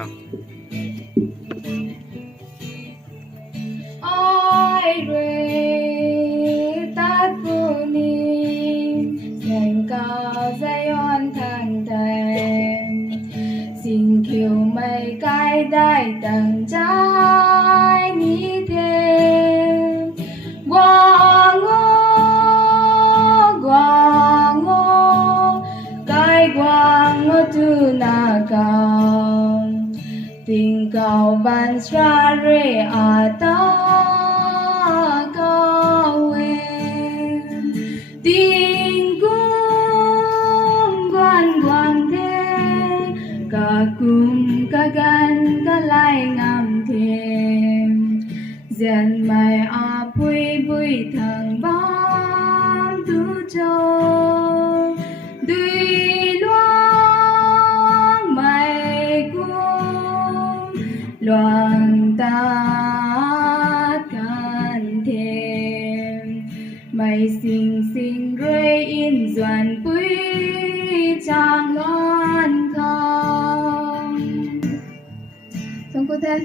được. Ai re tat puni sen cao Zion thần thèm xin kiều mây cái đại tầng trái ní thêm quang ngô cái quang ngô tu na cao tình cầu ban xa re à ta cao em tình cung quan thế cả cung cả gan cả lai ngam thêm dần mai à bui bui thằng bám tu cho đuôi loang mai cung loan ta can thêm mày xinh rơi in doan bụi trang loan không. Xong cô thế.